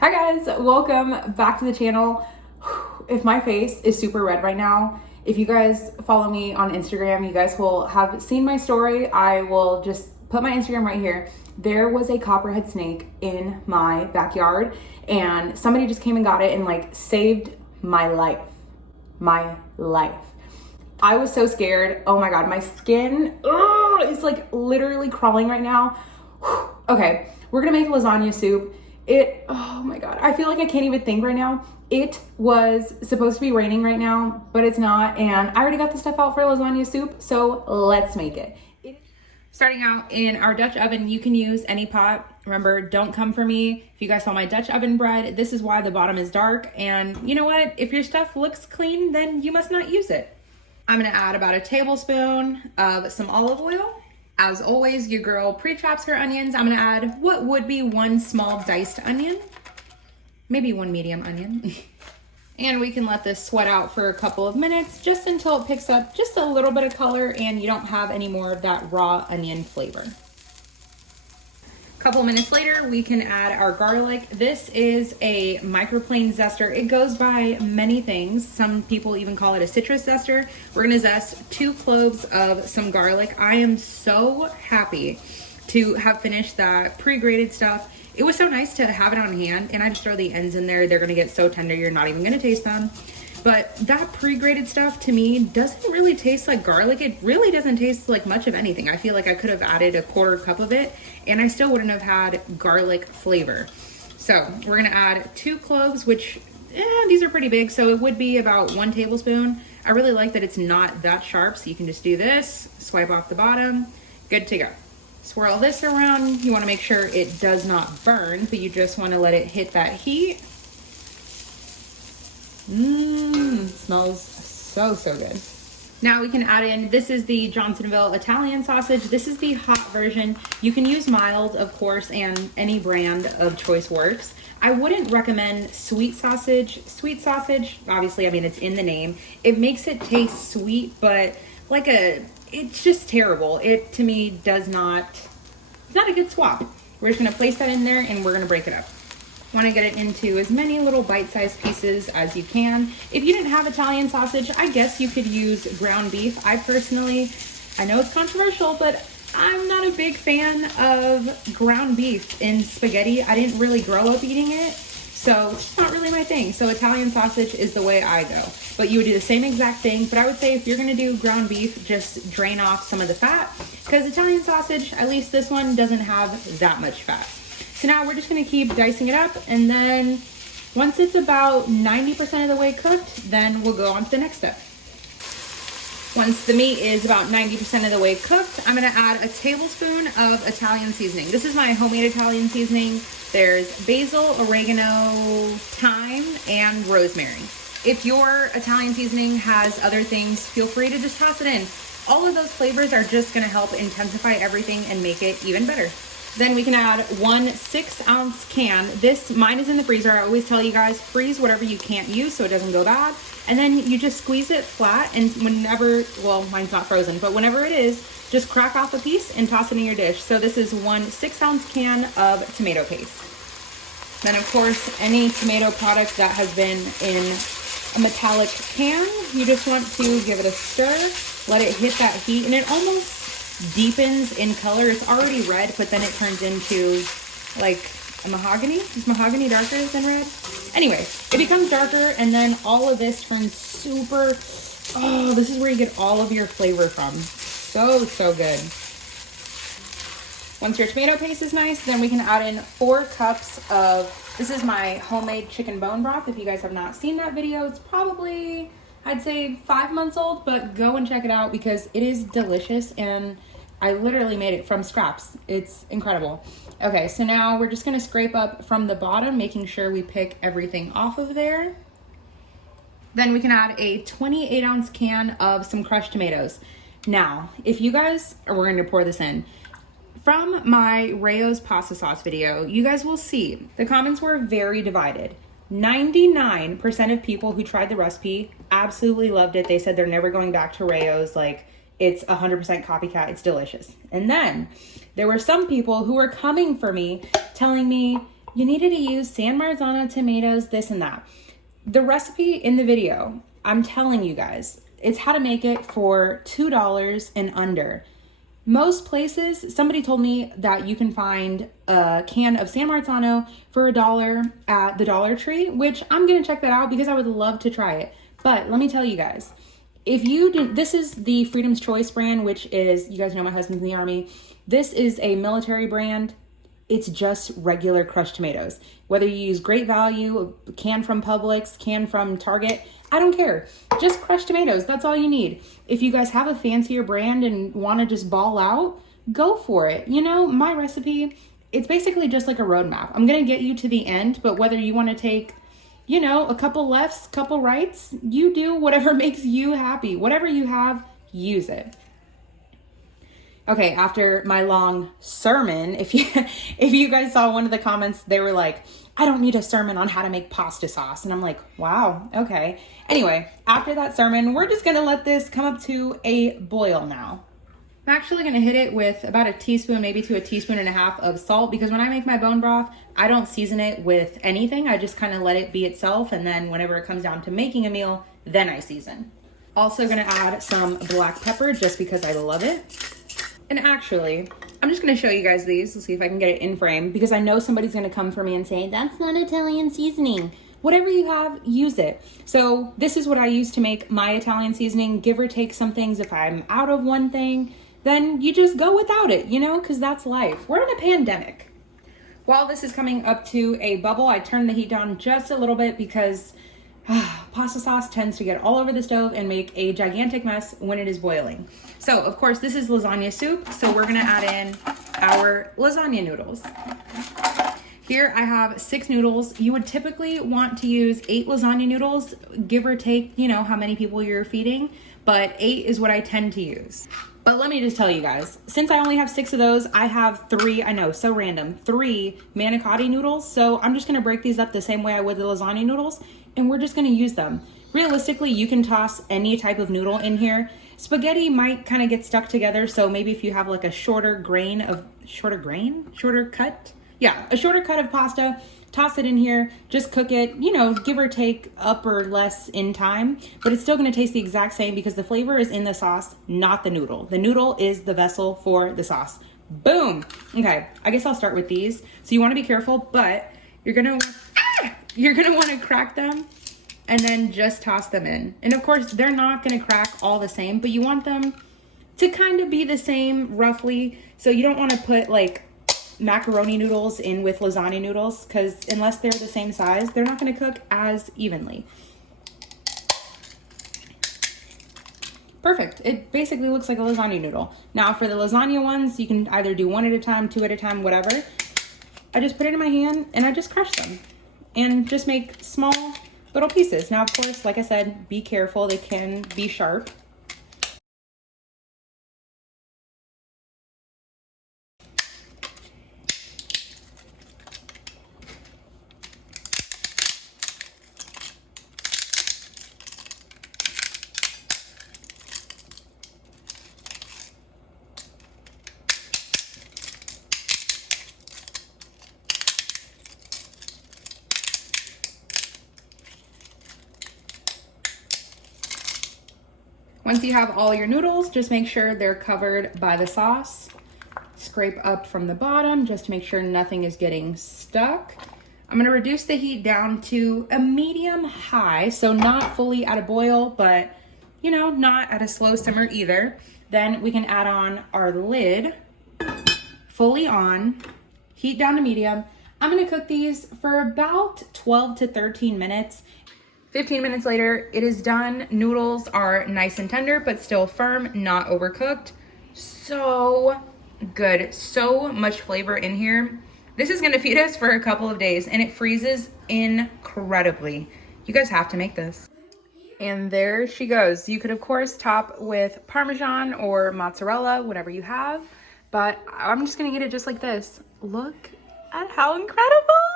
Hi guys, welcome back to the channel. If my face is super red right now, if you guys follow me on Instagram, you guys will have seen my story. I will just put my Instagram right here. There was a copperhead snake in my backyard and somebody just came and got it and like saved my life. My life. I was so scared. Oh my God, my skin is like literally crawling right now. Okay, we're gonna make lasagna soup. Oh my God, I feel like I can't even think right now. It was supposed to be raining right now, but it's not. And I already got the stuff out for lasagna soup, so let's make it. Starting out in our Dutch oven, you can use any pot. Remember, don't come for me. If you guys saw my Dutch oven bread, this is why the bottom is dark. And you know what? If your stuff looks clean, then you must not use it. I'm gonna add about a tablespoon of some olive oil. As always, your girl pre-chops her onions. I'm gonna add what would be one small diced onion, maybe one medium onion. And we can let this sweat out for a couple of minutes, just until it picks up just a little bit of color and you don't have any more of that raw onion flavor. A couple minutes later, we can add our garlic. This is a microplane zester. It goes by many things. Some people even call it a citrus zester. We're gonna zest 2 cloves of some garlic. I am so happy to have finished that pre-grated stuff. It was so nice to have it on hand, and I just throw the ends in there. They're gonna get so tender, you're not even gonna taste them. But that pre-grated stuff to me doesn't really taste like garlic. It really doesn't taste like much of anything. I feel like I could have added a 1/4 cup of it and I still wouldn't have had garlic flavor. So we're gonna add 2 cloves, which these are pretty big, so it would be about 1 tablespoon. I really like that it's not that sharp, so you can just do this, swipe off the bottom, good to go. Swirl this around. You wanna make sure it does not burn, but you just wanna let it hit that heat. Smells so good. Now we can add in, this is the Johnsonville Italian sausage. This is the hot version. You can use mild, of course, and any brand of choice works. I wouldn't recommend sweet sausage. Sweet sausage, obviously, I mean, it's in the name. It makes it taste sweet, but it's just terrible. It, to me, it's not a good swap. We're just gonna place that in there and we're gonna break it up. Want to get it into as many little bite-sized pieces as you can. If you didn't have Italian sausage, I guess you could use ground beef. I know it's controversial, but I'm not a big fan of ground beef in spaghetti. I didn't really grow up eating it, so it's not really my thing. So Italian sausage is the way I go. But you would do the same exact thing, but I would say if you're gonna do ground beef, just drain off some of the fat, because Italian sausage, at least this one, doesn't have that much fat. So now we're just gonna keep dicing it up, and then once it's about 90% of the way cooked, then we'll go on to the next step. Once the meat is about 90% of the way cooked, I'm gonna add a tablespoon of Italian seasoning. This is my homemade Italian seasoning. There's basil, oregano, thyme, and rosemary. If your Italian seasoning has other things, feel free to just toss it in. All of those flavors are just gonna help intensify everything and make it even better. Then we can add 1 6-ounce can. Mine is in the freezer. I always tell you guys, freeze whatever you can't use so it doesn't go bad. And then you just squeeze it flat, and mine's not frozen, but whenever it is, just crack off a piece and toss it in your dish. So this is 1 6-ounce can of tomato paste. Then of course, any tomato product that has been in a metallic can, you just want to give it a stir, let it hit that heat, and it almost deepens in color. It's already red, but then it turns into like a mahogany. Is mahogany darker than red? Anyway, it becomes darker, and then all of this turns super, this is where you get all of your flavor from. So good. Once your tomato paste is nice, then we can add in 4 cups of, this is my homemade chicken bone broth. If you guys have not seen that video, it's probably, I'd say 5 months old, but go and check it out because it is delicious, and I literally made it from scraps. It's incredible. Okay, so now we're just gonna scrape up from the bottom, making sure we pick everything off of there. Then we can add a 28-ounce can of some crushed tomatoes. Now, if you guys, we're gonna pour this in. From my Rayo's pasta sauce video, you guys will see the comments were very divided. 99% of people who tried the recipe absolutely loved it. They said they're never going back to Rayo's, like it's 100% copycat, it's delicious. And then there were some people who were coming for me, telling me You needed to use San Marzano tomatoes, this and that. The recipe in the video, I'm telling you guys, it's how to make it for $2 and under. Most places, somebody told me that you can find a can of San Marzano for $1 at the Dollar Tree, which I'm gonna check that out because I would love to try it. But let me tell you guys, if you didn't, this is the Freedom's Choice brand, which is, you guys know my husband's in the Army. This is a military brand. It's just regular crushed tomatoes. Whether you use Great Value, can from Publix, can from Target, I don't care. Just crushed tomatoes, that's all you need. If you guys have a fancier brand and wanna just ball out, go for it. You know, my recipe, it's basically just like a roadmap. I'm gonna get you to the end, but whether you wanna take, you know, a couple lefts, couple rights, you do whatever makes you happy. Whatever you have, use it. Okay, after my long sermon, if you guys saw one of the comments, they were like, I don't need a sermon on how to make pasta sauce. And I'm like, wow, okay. Anyway, after that sermon, we're just gonna let this come up to a boil now. I'm actually gonna hit it with about a teaspoon, maybe to a teaspoon and a half of salt, because when I make my bone broth, I don't season it with anything. I just kind of let it be itself. And then whenever it comes down to making a meal, then I season. Also gonna add some black pepper just because I love it. And actually, I'm just gonna show you guys these. Let's see if I can get it in frame, because I know somebody's gonna come for me and say, that's not Italian seasoning. Whatever you have, use it. So this is what I use to make my Italian seasoning. Give or take some things. If I'm out of one thing, then you just go without it, you know, because that's life. We're in a pandemic. While this is coming up to a bubble, I turn the heat down just a little bit because pasta sauce tends to get all over the stove and make a gigantic mess when it is boiling. So, of course, this is lasagna soup, so we're gonna add in our lasagna noodles. Here I have 6 noodles. You would typically want to use 8 lasagna noodles, give or take, you know, how many people you're feeding, but 8 is what I tend to use. But let me just tell you guys, since I only have 6 of those, I have 3, I know, so random, 3 manicotti noodles. So I'm just gonna break these up the same way I would the lasagna noodles, and we're just gonna use them. Realistically, you can toss any type of noodle in here. Spaghetti might kind of get stuck together, so maybe if you have like a shorter cut? Yeah, a shorter cut of pasta, toss it in here, just cook it, you know, give or take up or less in time, but it's still gonna taste the exact same because the flavor is in the sauce, not the noodle. The noodle is the vessel for the sauce. Boom. Okay, I guess I'll start with these. So you wanna be careful, but you're gonna wanna crack them and then just toss them in. And of course, they're not gonna crack all the same, but you want them to kind of be the same roughly. So you don't wanna put like macaroni noodles in with lasagna noodles, because unless they're the same size, they're not gonna cook as evenly. Perfect. It basically looks like a lasagna noodle. Now for the lasagna ones, you can either do 1 at a time, 2 at a time, whatever. I just put it in my hand and I just crush them and just make small little pieces. Now, of course, like I said, be careful. They can be sharp. Once you have all your noodles, just make sure they're covered by the sauce. Scrape up from the bottom just to make sure nothing is getting stuck. I'm gonna reduce the heat down to a medium high, so not fully at a boil, but you know, not at a slow simmer either. Then we can add on our lid, fully on, heat down to medium. I'm gonna cook these for about 12 to 13 minutes. 15 minutes later, it is done. Noodles are nice and tender, but still firm, not overcooked. So good, so much flavor in here. This is gonna feed us for a couple of days and it freezes incredibly. You guys have to make this. And there she goes. You could of course top with Parmesan or mozzarella, whatever you have, but I'm just gonna eat it just like this. Look at how incredible.